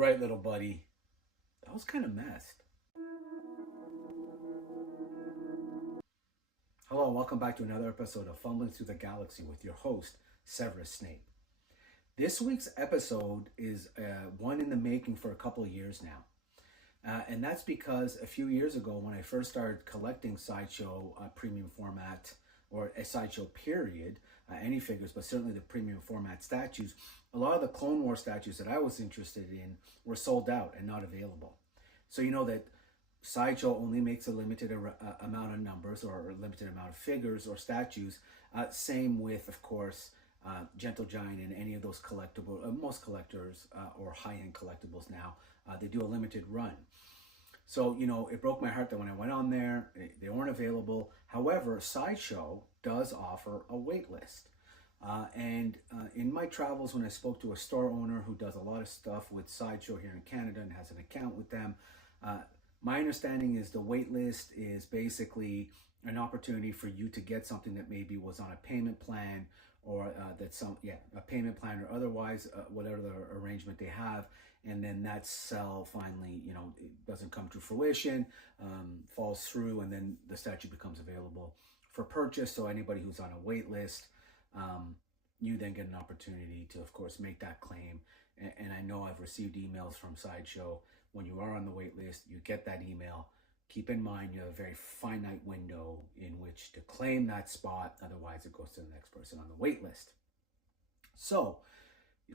right, little buddy. That was kind of messed. Hello, and welcome back to another episode of Fumbling Through the Galaxy with your host, Severus Snape. This week's episode is one in the making for a couple of years now. And that's because a few years ago, when I first started collecting Sideshow premium format, or a Sideshow period, any figures, but certainly the premium format statues, a lot of the Clone War statues that I was interested in were sold out and not available. So you know that Sideshow only makes a limited amount of numbers or a limited amount of figures or statues. Same with, of course, Gentle Giant and any of those collectible, most collectors or high-end collectibles now, they do a limited run. So, you know, it broke my heart that when I went on there, they weren't available. However, Sideshow does offer a wait list. And in my travels, when I spoke to a store owner who does a lot of stuff with Sideshow here in Canada and has an account with them, my understanding is the wait list is basically an opportunity for you to get something that maybe was on a payment plan or a payment plan or otherwise, whatever the arrangement they have. And then that sell finally, you know, it doesn't come to fruition, falls through, and then the statue becomes available for purchase. So anybody who's on a wait list, you then get an opportunity to, of course, make that claim. And I know I've received emails from Sideshow. When you are on the wait list, you get that email. Keep in mind you have a very finite window in which to claim that spot. Otherwise, it goes to the next person on the wait list. So,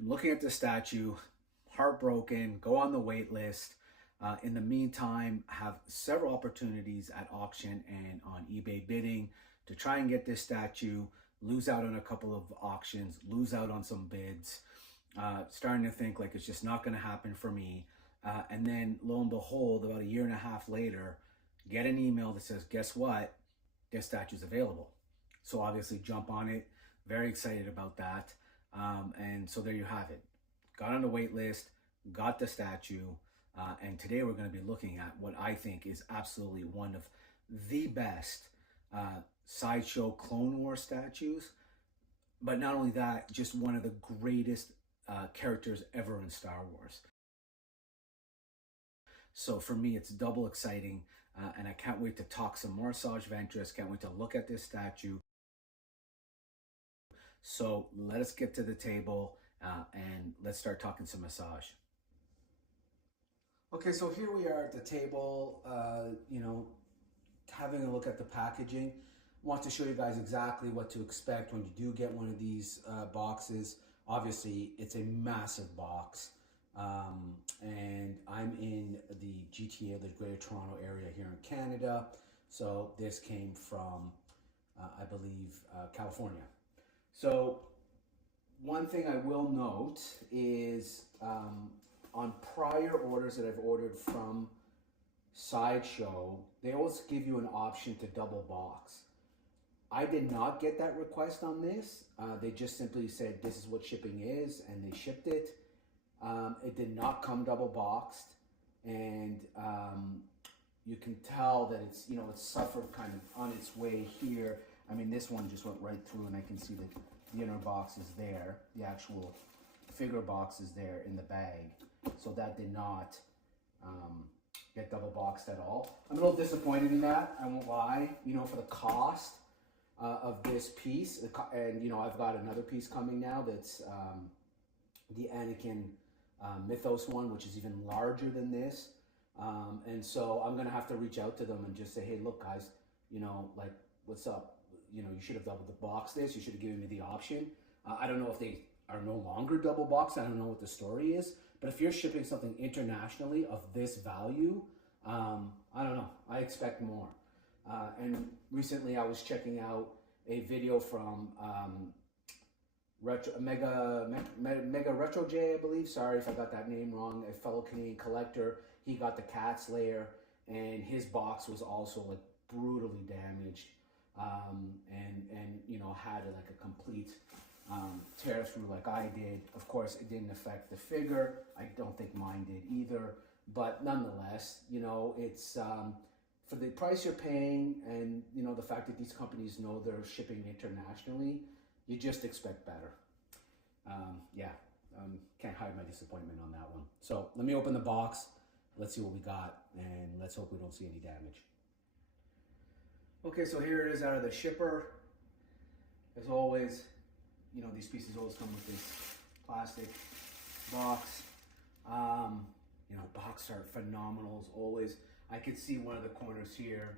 looking at the statue, heartbroken, go on the wait list. In the meantime, have several opportunities at auction and on eBay bidding to try and get this statue, lose out on a couple of auctions, lose out on some bids, starting to think like it's just not going to happen for me. And then lo and behold, about a year and a half later, get an email that says, guess what? This statue's available. So obviously jump on it. Very excited about that. And so there you have it. Got on the wait list, got the statue, and today we're going to be looking at what I think is absolutely one of the best Sideshow Clone War statues. But not only that, just one of the greatest characters ever in Star Wars. So for me, it's double exciting, and I can't wait to talk some more Asajj Ventress. Can't wait to look at this statue. So let us get to the table. And let's start talking some Asajj. Okay, so here we are at the table, you know, having a look at the packaging. Want to show you guys exactly what to expect when you do get one of these boxes. Obviously, it's a massive box. And I'm in the GTA, the Greater Toronto area here in Canada. So this came from, I believe, California. So one thing I will note is on prior orders that I've ordered from Sideshow, they always give you an option to double box. I did not get that request on this. They just simply said this is what shipping is, and they shipped it. It did not come double boxed, and you can tell that it's, you know, it's suffered kind of on its way here. I mean, this one just went right through, and I can see that the inner box is there. The actual figure box is there in the bag. So that did not get double boxed at all. I'm a little disappointed in that, I won't lie, you know, for the cost of this piece. And, you know, I've got another piece coming now that's the Anakin Mythos one, which is even larger than this. And so I'm going to have to reach out to them and just say, hey, look, guys, you know, like, what's up? You know, you should have double the box this. You should have given me the option. I don't know if they are no longer double boxed. I don't know what the story is. But if you're shipping something internationally of this value, I don't know. I expect more. And recently I was checking out a video from Mega Retro J, I believe. Sorry if I got that name wrong. A fellow Canadian collector. He got the Cat Slayer, and his box was also like brutally damaged. And you know, had like a complete tear through like I did. Of course, it didn't affect the figure. I don't think mine did either. But nonetheless, you know, it's for the price you're paying, and you know, the fact that these companies know they're shipping internationally, you just expect better. Yeah, Can't hide my disappointment on that one. So let me open the box. Let's see what we got, and let's hope we don't see any damage. Okay, so here it is out of the shipper. As always, you know, these pieces always come with this plastic box. You know, box art phenomenal as always. I could see one of the corners here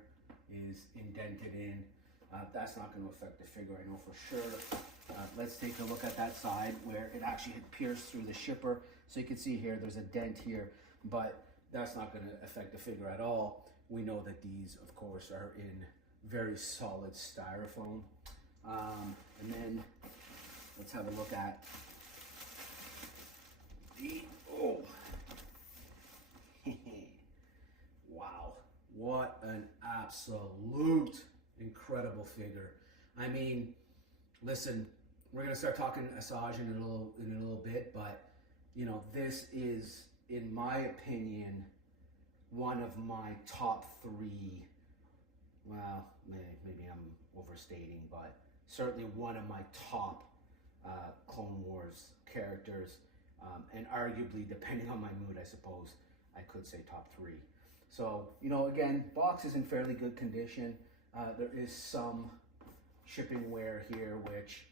is indented in. That's not going to affect the figure, I know for sure. Let's take a look at that side where it actually had pierced through the shipper. So you can see here, there's a dent here, but that's not going to affect the figure at all. We know that these, of course, are in very solid styrofoam. And then let's have a look at the, oh, wow, what an absolute incredible figure. I mean, listen, we're gonna start talking Asajj in a little bit, but you know, this is, in my opinion, one of my top 3. Well, maybe I'm overstating, but certainly one of my top Clone Wars characters, and arguably, depending on my mood, I suppose, I could say top 3. So, you know, again, box is in fairly good condition. There is some shipping wear here, which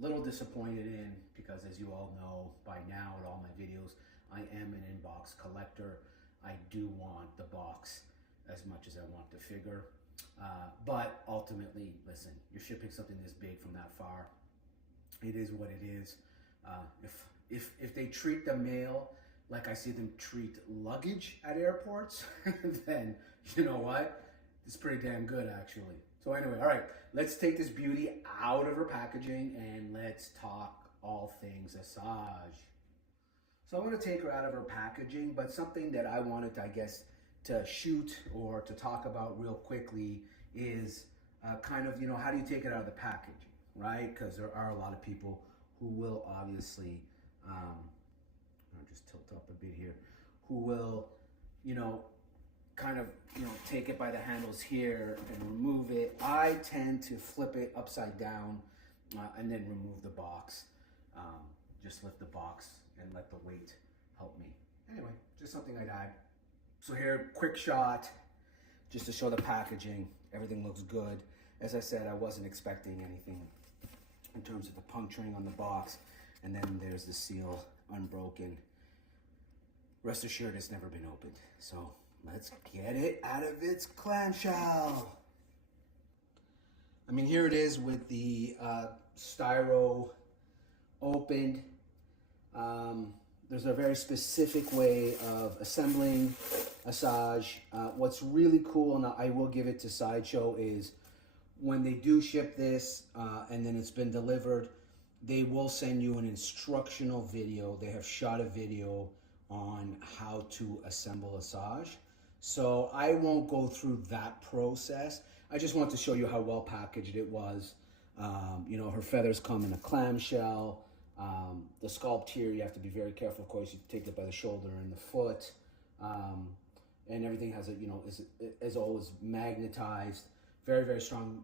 little disappointed in, because as you all know by now at all my videos, I am an in-box collector. I do want the box as much as I want the figure. But ultimately, listen, you're shipping something this big from that far. It is what it is. If they treat the mail like I see them treat luggage at airports, then you know what? It's pretty damn good, actually. So anyway, all right, let's take this beauty out of her packaging and let's talk all things Asajj. So I'm going to take her out of her packaging, but something that I wanted to, I guess, to shoot or to talk about real quickly is kind of, you know, how do you take it out of the packaging, right? Because there are a lot of people who will obviously, I'll just tilt up a bit here, who will, you know, kind of, you know, take it by the handles here and remove it. I tend to flip it upside down and then remove the box. Just lift the box and let the weight help me. Anyway, just something I'd add. So here, quick shot, just to show the packaging. Everything looks good. As I said, I wasn't expecting anything in terms of the puncturing on the box. And then there's the seal, unbroken. Rest assured, it's never been opened. So let's get it out of its clamshell. I mean, here it is with the styro opened. There's a very specific way of assembling Asajj. What's really cool, and I will give it to Sideshow, is when they do ship this and then it's been delivered, they will send you an instructional video. They have shot a video on how to assemble Asajj. So I won't go through that process. I just want to show you how well packaged it was. You know, her feathers come in a clamshell. The sculpt here, you have to be very careful. Of course, you take it by the shoulder and the foot. And everything has a, you know, is always magnetized. Very, very strong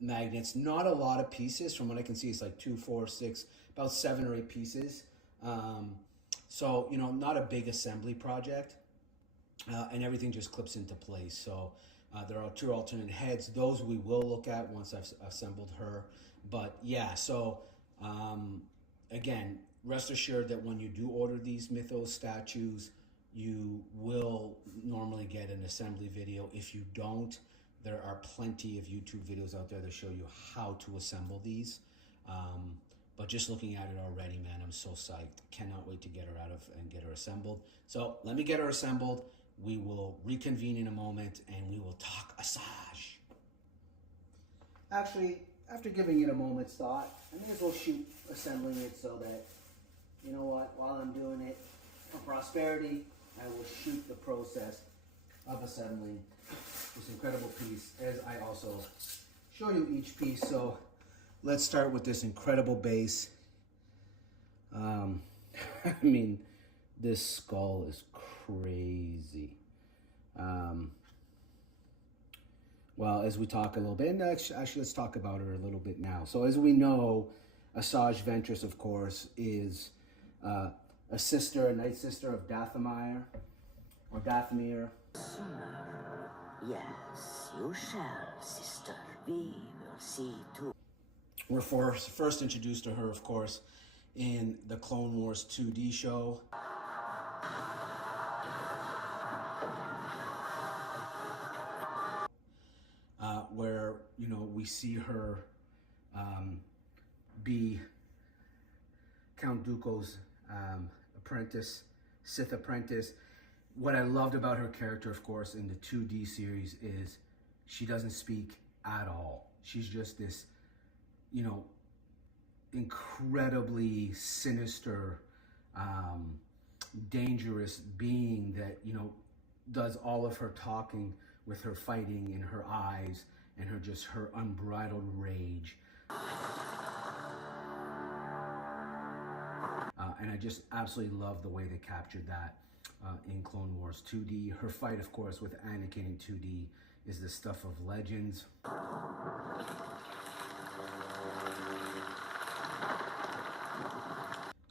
magnets. Not a lot of pieces. From what I can see, it's like 2, 4, 6, about 7 or 8 pieces. So, you know, not a big assembly project. And everything just clips into place. So there are 2 alternate heads. Those we will look at once I've assembled her. But yeah, so again, rest assured that when you do order these Mythos statues, you will normally get an assembly video. If you don't, there are plenty of YouTube videos out there that show you how to assemble these. But just looking at it already, man, I'm so psyched. Cannot wait to get her out of and get her assembled. So let me get her assembled. We will reconvene in a moment and we will talk Asajj. Actually, after giving it a moment's thought, I may as well shoot assembling it so that, you know what, while I'm doing it for prosperity, I will shoot the process of assembling this incredible piece as I also show you each piece. So let's start with this incredible base. I mean, this skull is crazy. Well, as we talk a little bit, and actually let's talk about her a little bit now. So as we know, Asajj Ventress, of course, is a sister, a night sister of Dathomir, or Dathomir. Yes, you shall, sister. We will see too. We're first introduced to her, of course, in the Clone Wars 2D show. Where, you know, we see her be Count Dooku's apprentice, Sith apprentice. What I loved about her character, of course, in the 2D series is she doesn't speak at all. She's just this, you know, incredibly sinister, dangerous being that, you know, does all of her talking with her fighting in her eyes and her unbridled rage. And I just absolutely love the way they captured that in Clone Wars 2D. Her fight, of course, with Anakin in 2D is the stuff of legends.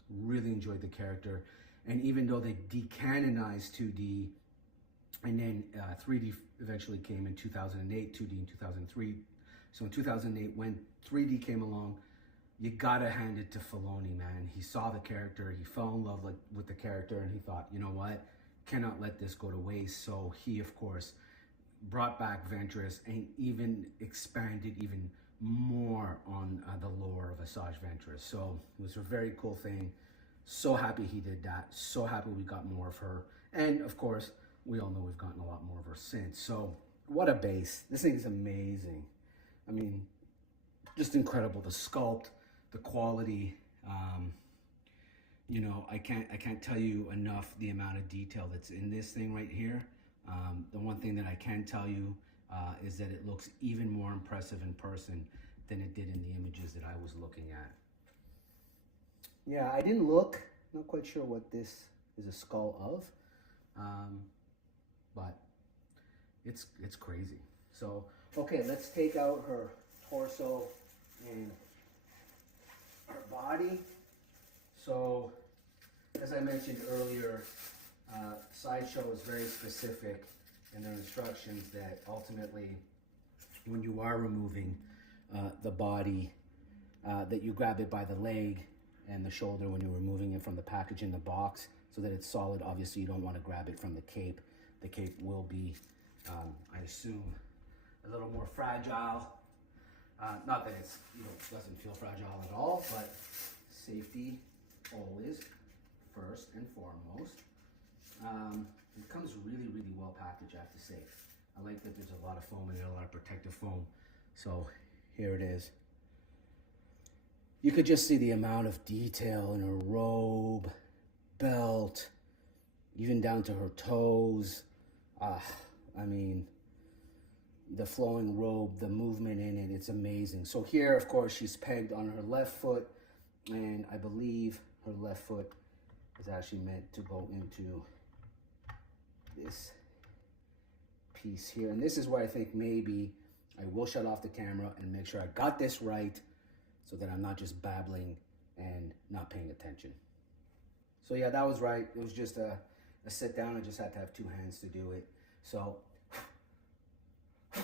Really enjoyed the character. And even though they decanonized 2D, and then 3D eventually came in 2008, 2D in 2003. So in 2008, when 3D came along, you gotta hand it to Filoni, man. He saw the character, he fell in love with the character, and he thought, you know what, cannot let this go to waste. So he, of course, brought back Ventress and even expanded even more on the lore of Asajj Ventress. So it was a very cool thing. So happy he did that. So happy we got more of her. And of course, we all know we've gotten a lot more of her since. So what a base. This thing is amazing. I mean, just incredible. The sculpt, the quality, you know, I can't tell you enough the amount of detail that's in this thing right here. The one thing that I can tell you is that it looks even more impressive in person than it did in the images that I was looking at. Yeah, I didn't look, not quite sure what this is a skull of, but it's crazy. So, okay, let's take out her torso and her body. So, as I mentioned earlier, Sideshow is very specific in their instructions that ultimately, when you are removing the body, that you grab it by the leg and the shoulder when you're removing it from the package in the box so that it's solid. Obviously, you don't want to grab it from the cape. The cape will be, I assume, a little more fragile. Not that it's, you know, doesn't feel fragile at all, but safety always first and foremost. It comes really, really well packaged, I have to say. I like that there's a lot of foam in it, a lot of protective foam. So here it is. You could just see the amount of detail in her robe, belt, even down to her toes. I mean, the flowing robe, the movement in it, it's amazing. So here, of course, she's pegged on her left foot, and I believe her left foot is actually meant to go into this piece here. And this is where I think maybe I will shut off the camera and make sure I got this right so that I'm not just babbling and not paying attention. So yeah, that was right. It was just a sit down. I just had to have two hands to do it. So I'll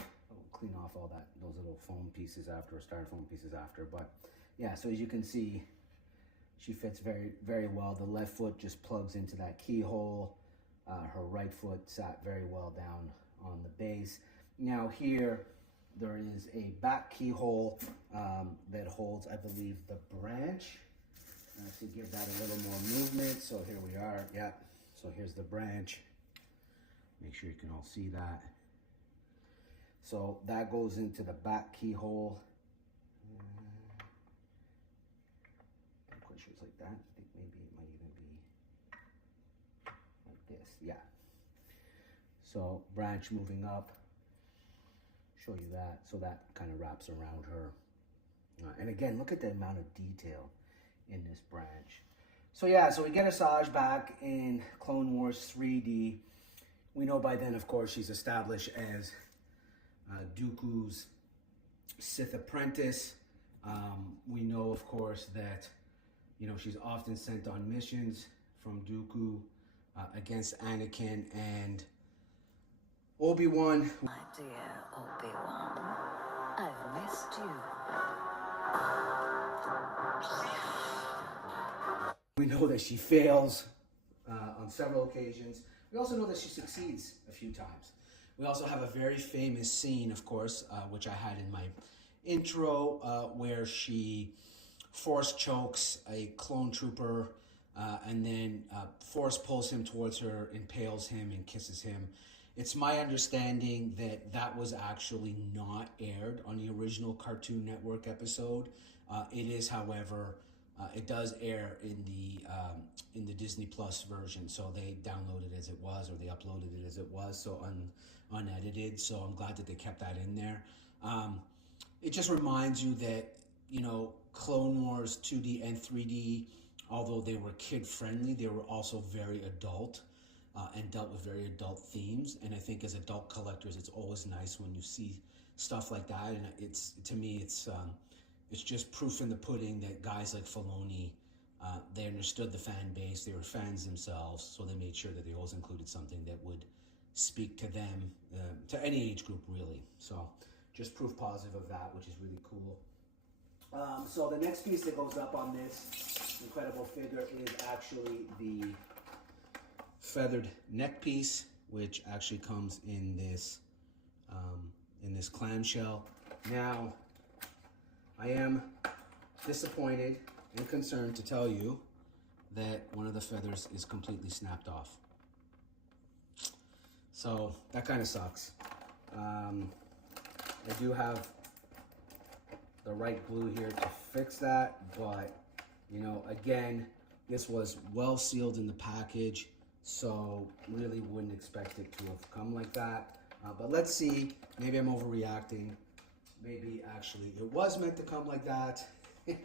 clean off all those little foam pieces after, or styrofoam pieces after. But yeah, so as you can see, she fits very, very well. The left foot just plugs into that keyhole. Her right foot sat very well down on the base. Now here, there is a back keyhole that holds, I believe, the branch to give that a little more movement. So here we are, yeah. So here's the branch. Make sure you can all see that. So that goes into the back keyhole. I'm quite sure it's like that. I think maybe it might even be like this, yeah. So branch moving up. Show you that. So that kind of wraps around her. And again, look at the amount of detail in this branch. So yeah, so we get Asajj back in Clone Wars 3D. We know by then, of course, she's established as Dooku's Sith apprentice. We know, of course, that You know, she's often sent on missions from Dooku against Anakin and Obi-Wan. My dear Obi-Wan, I've missed you. We know that she fails on several occasions. We also know that she succeeds a few times. We also have a very famous scene, of course, which I had in my intro, where she force chokes a clone trooper and then force pulls him towards her, impales him, and kisses him. It's my understanding that that was actually not aired on the original Cartoon Network episode. It is, however, it does air in the Disney Plus version. So they downloaded it as it was, or they uploaded it as it was, so unedited. So I'm glad that they kept that in there. It just reminds you that, you know, Clone Wars 2D and 3D, although they were kid-friendly, they were also very adult and dealt with very adult themes. And I think as adult collectors, it's always nice when you see stuff like that. And it's, to me, it's just proof in the pudding that guys like Filoni, they understood the fan base, they were fans themselves, so they made sure that they always included something that would speak to them, to any age group, really. So just proof positive of that, which is really cool. So the next piece that goes up on this incredible figure is actually the feathered neck piece, which actually comes in this clamshell. Now, I am disappointed and concerned to tell you that one of the feathers is completely snapped off. So that kind of sucks. I do have the right glue here to fix that, but you know, again, this was well sealed in the package, so really wouldn't expect it to have come like that. But let's see, maybe I'm overreacting. Maybe actually it was meant to come like that. And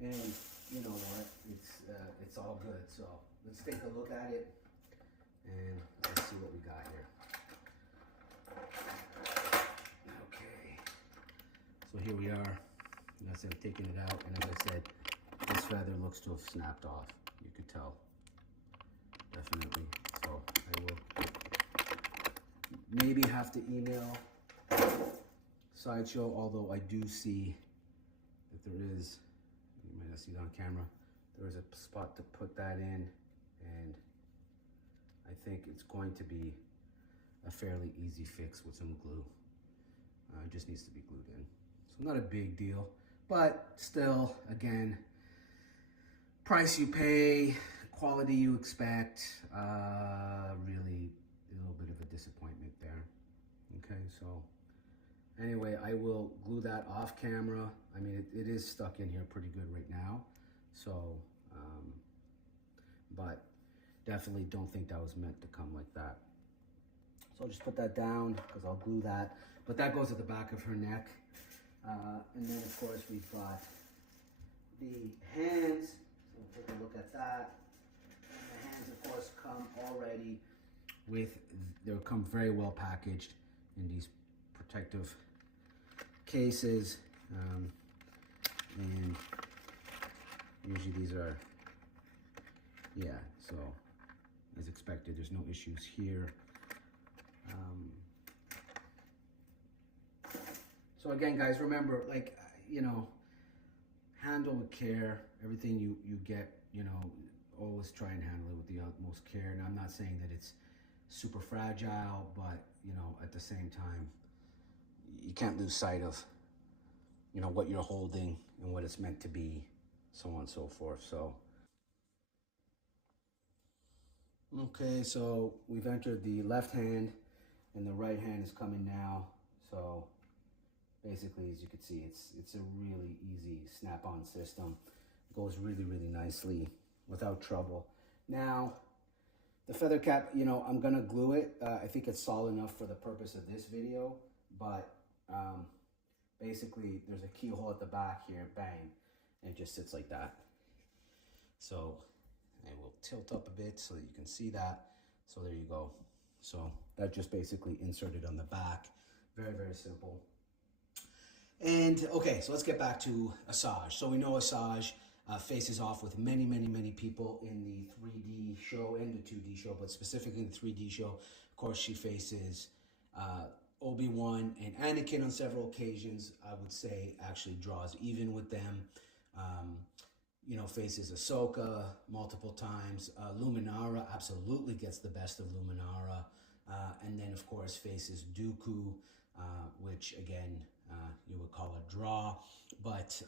you know what, it's all good. So let's take a look at it and let's see what we got here. Okay, so here we are. As I'm taking it out, and as I said, this feather looks to have snapped off. You could tell, definitely. So I will maybe have to email Sideshow, although I do see that there is, you might not see it on camera, there is a spot to put that in, and I think it's going to be a fairly easy fix with some glue. It just needs to be glued in. So not a big deal, but still, again, price you pay, quality you expect, really a little bit of a disappointment there. Okay, so anyway, I will glue that off camera. I mean, it is stuck in here pretty good right now. So, but definitely don't think that was meant to come like that. So I'll just put that down because I'll glue that. But that goes at the back of her neck. And then of course we've got the hands. So we'll take a look at that. And the hands of course come already with, they'll come very well packaged in these protective cases, and usually these are, yeah, so as expected, there's no issues here. So again, guys, remember, like, you know, handle with care. Everything you get, you know, always try and handle it with the utmost care. And I'm not saying that it's super fragile, but, you know, at the same time, you can't lose sight of, you know, what you're holding and what it's meant to be, so on and so forth. So, okay, so we've entered the left hand and the right hand is coming now. So basically, as you can see, it's a really easy snap-on system. It goes really, really nicely without trouble. Now, the feather cap, you know, I'm gonna glue it. I think it's solid enough for the purpose of this video, but basically there's a keyhole at the back here, bang, and it just sits like that. So I will tilt up a bit so that you can see that. So there you go. So that just basically inserted on the back. Very, very simple. And okay, so let's get back to Asajj. So we know Asajj, faces off with many, many, many people in the 3D show and the 2D show, but specifically in the 3D show. Of course, she faces Obi-Wan and Anakin on several occasions. I would say actually draws even with them. Faces Ahsoka multiple times. Luminara absolutely gets the best of Luminara. And then, of course, faces Dooku, which, again, you would call a draw. But,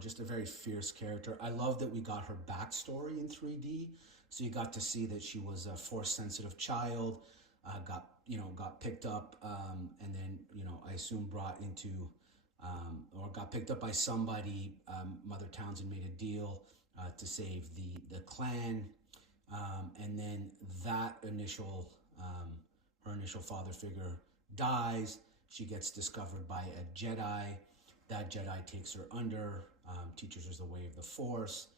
just a very fierce character. I love that we got her backstory in 3D. So you got to see that she was a Force-sensitive child, got picked up, and then, I assume brought into, or got picked up by somebody. Mother Townsend made a deal to save the clan. And then that her initial father figure dies. She gets discovered by a Jedi. That Jedi takes her under, teaches her the way of the Force.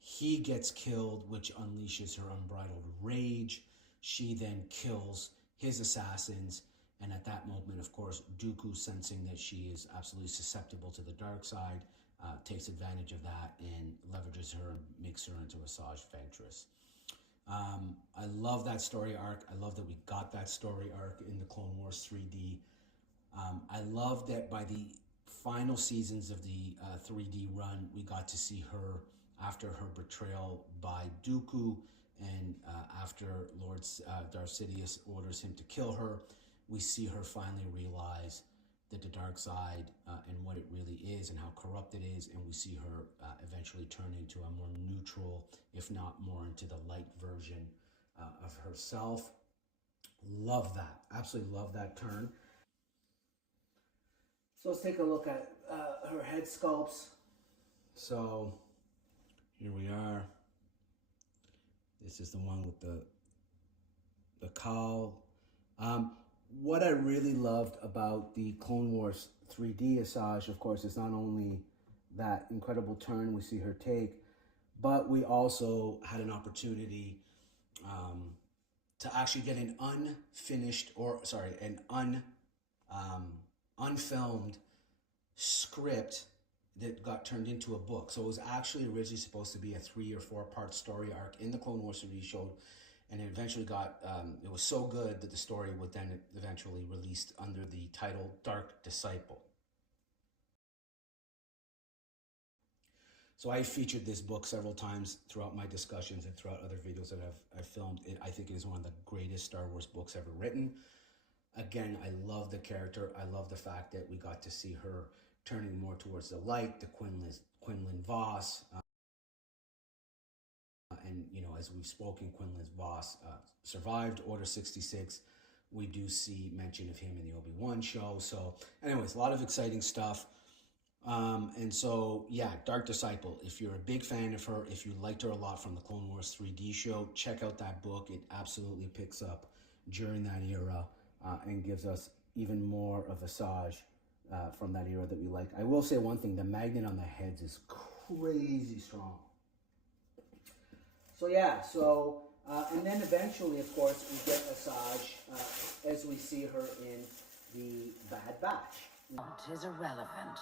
He gets killed, which unleashes her unbridled rage. She then kills his assassins. And at that moment, of course, Dooku, sensing that she is absolutely susceptible to the dark side, takes advantage of that and leverages her and makes her into Asajj Ventress. I love that story arc. I love that we got that story arc in the Clone Wars 3D. I love that by the final seasons of the 3D run, we got to see her after her betrayal by Dooku and after Lord Darth Sidious orders him to kill her. We see her finally realize that the dark side and what it really is and how corrupt it is, and we see her eventually turn into a more neutral, if not more into the light version of herself. Love that. Absolutely love that turn. So let's take a look at her head sculpts. So here we are. This is the one with the cowl. What I really loved about the Clone Wars 3D Asajj, of course, is not only that incredible turn we see her take, but we also had an opportunity to actually get an unfilmed script that got turned into a book. So it was actually originally supposed to be a 3 or 4 part story arc in the Clone Wars 3D show. And it eventually got, it was so good that the story was then eventually released under the title Dark Disciple. So I featured this book several times throughout my discussions and throughout other videos that I've filmed. I think it is one of the greatest Star Wars books ever written. Again, I love the character. I love the fact that we got to see her turning more towards the light, the Quinlan Vos. And, as we've spoken, Quinlan Vos survived Order 66. We do see mention of him in the Obi-Wan show. So anyways, a lot of exciting stuff. And so, yeah, Dark Disciple. If you're a big fan of her, if you liked her a lot from the Clone Wars 3D show, check out that book. It absolutely picks up during that era and gives us even more of Asajj from that era that we like. I will say one thing, the magnet on the heads is crazy strong. So yeah, and then eventually, of course, we get Asajj as we see her in the Bad Batch. It is irrelevant.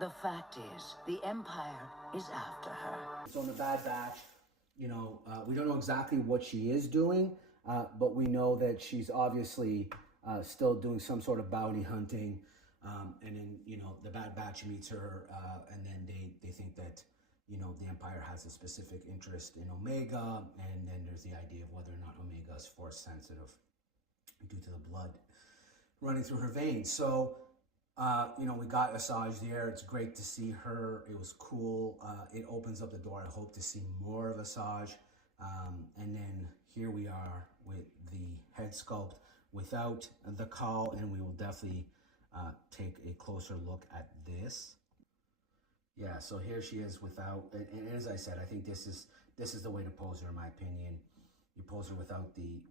The fact is, the Empire is after her. So in the Bad Batch, we don't know exactly what she is doing, but we know that she's obviously still doing some sort of bounty hunting. And then, the Bad Batch meets her, and then they think that the Empire has a specific interest in Omega, and then there's the idea of whether or not Omega is Force sensitive due to the blood running through her veins. So, we got Asajj there. It's great to see her. It was cool. It opens up the door. I hope to see more of Asajj. And then here we are with the head sculpt without the cowl, and we will definitely take a closer look at this. Yeah, so here she is without, and as I said, I think this is the way to pose her, in my opinion. You pose her without the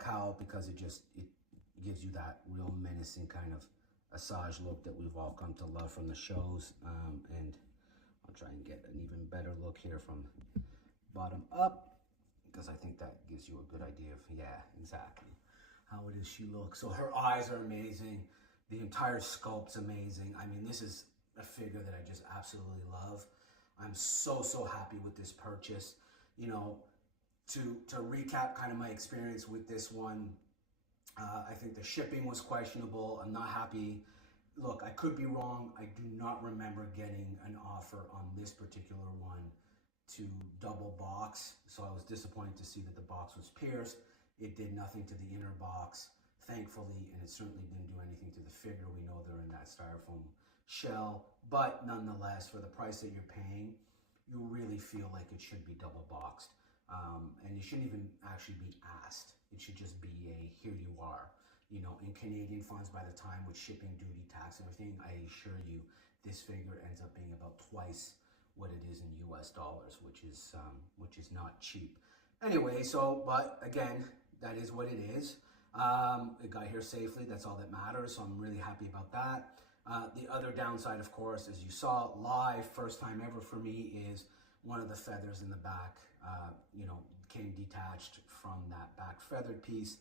cowl, because it gives you that real menacing kind of Asajj look that we've all come to love from the shows. And I'll try and get an even better look here from bottom up, because I think that gives you a good idea of, yeah, exactly. how does she look? So her eyes are amazing. The entire sculpt's amazing. I mean, this is a figure that I just absolutely love. I'm so happy with this purchase. You know, to recap kind of my experience with this one, I think the shipping was questionable. I'm not happy. Look, I could be wrong. I do not remember getting an offer on this particular one to double box. So I was disappointed to see that the box was pierced. It did nothing to the inner box, thankfully, and it certainly didn't do anything to the figure. We know they're in that styrofoam shell, but nonetheless, for the price that you're paying, you really feel like it should be double boxed. And you shouldn't even actually be asked. It should just be a here you are. You know, in Canadian funds, by the time with shipping, duty, tax, and everything, I assure you, this figure ends up being about twice what it is in US dollars, which is not cheap. Anyway, so, but again, that is what it is. It got here safely. That's all that matters. So I'm really happy about that. The other downside, of course, as you saw live, first time ever for me, is one of the feathers in the back, you know, came detached from that back feathered piece.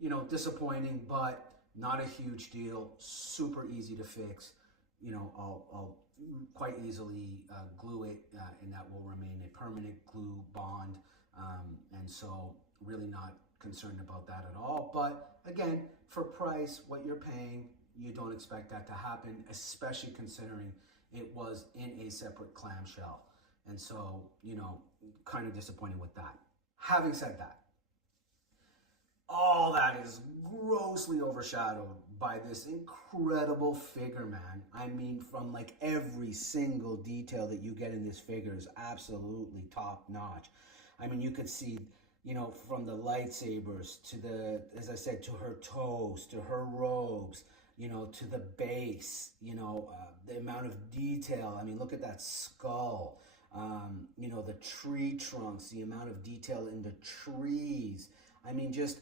You know, disappointing, but not a huge deal. Super easy to fix. You know, I'll quite easily glue it, and that will remain a permanent glue bond. And so really not concerned about that at all. But again, for price, what you're paying, you don't expect that to happen, especially considering it was in a separate clamshell. And so, you know, kind of disappointed with that. Having said that, all that is grossly overshadowed by this incredible figure, man. I mean, from like every single detail that you get in this figure is absolutely top notch. I mean, you could see, you know, from the lightsabers to the, as I said, to her toes, to her robes, you know, to the base, you know, the amount of detail. I mean, look at that skull, you know, the tree trunks, the amount of detail in the trees. I mean, just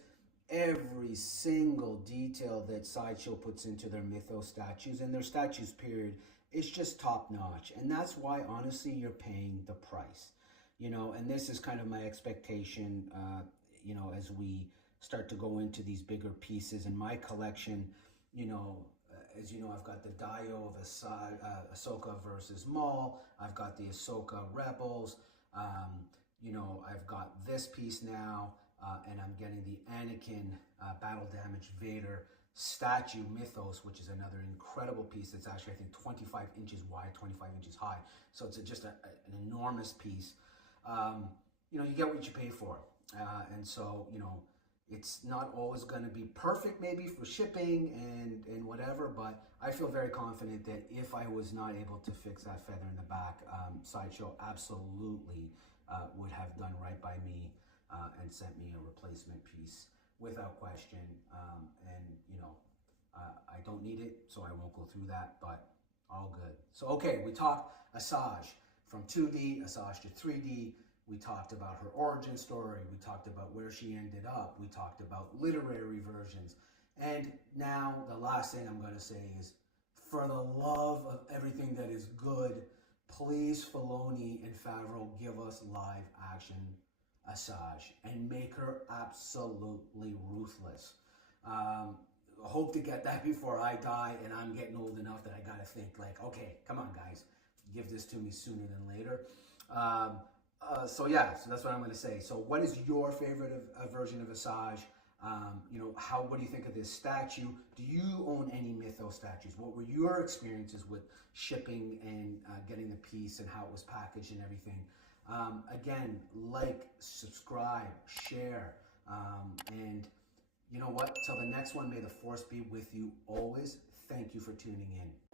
every single detail that Sideshow puts into their Mythos statues and their statues, period, is just top notch. And that's why, honestly, you're paying the price. You know, and this is kind of my expectation, you know, as we start to go into these bigger pieces in my collection. You know, as you know, I've got the Dio of Ahsoka versus Maul. I've got the Ahsoka Rebels. You know, I've got this piece now, and I'm getting the Anakin Battle Damage Vader statue Mythos, which is another incredible piece that's actually, I think, 25 inches wide, 25 inches high. So it's just an enormous piece. You know, you get what you pay for. And so, you know, it's not always going to be perfect maybe for shipping and whatever, but I feel very confident that if I was not able to fix that feather in the back, Sideshow absolutely would have done right by me and sent me a replacement piece without question. And, you know, I don't need it, so I won't go through that, but all good. So, okay, we talked Asajj from 2D, Asajj to 3D. We talked about her origin story. We talked about where she ended up. We talked about literary versions. And now the last thing I'm going to say is, for the love of everything that is good, please, Filoni and Favreau, give us live action Asajj and make her absolutely ruthless. Hope to get that before I die, and I'm getting old enough that I got to think like, okay, come on, guys, give this to me sooner than later. So yeah, so that's what I'm going to say. So what is your favorite version of Asajj? You know, what do you think of this statue? Do you own any Mythos statues? What were your experiences with shipping and getting the piece and how it was packaged and everything? Again, like, subscribe, share, and you know what? Till the next one, may the force be with you always. Thank you for tuning in.